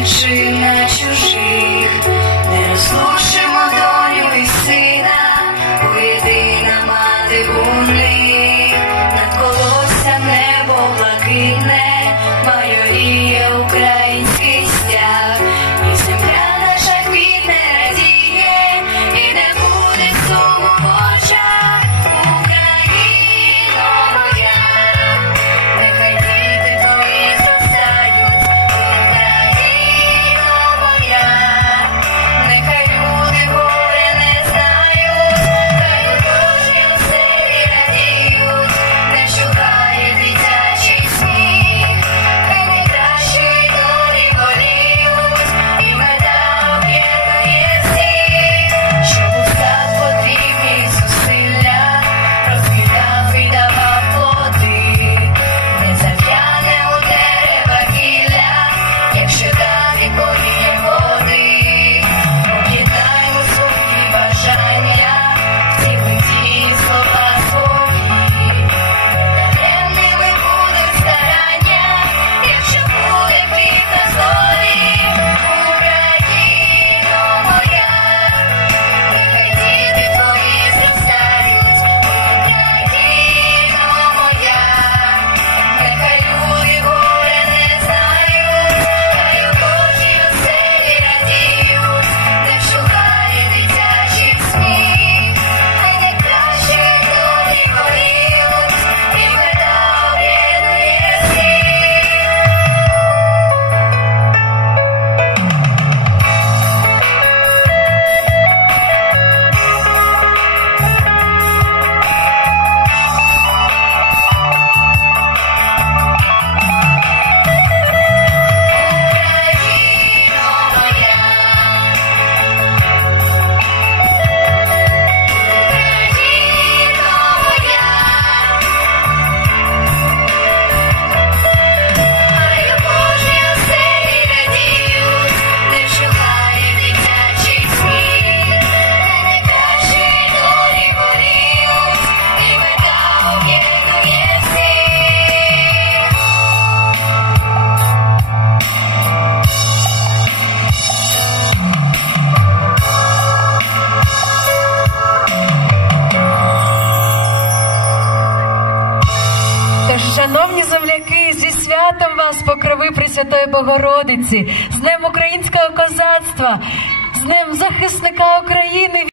інший на чужих, не розлучимо долю і сина, бо єдина мати у них, над небо блакитне. Шановні земляки, зі святом вас, покрови Пресвятої Богородиці, з Днем українського козацтва, з Днем захисника України.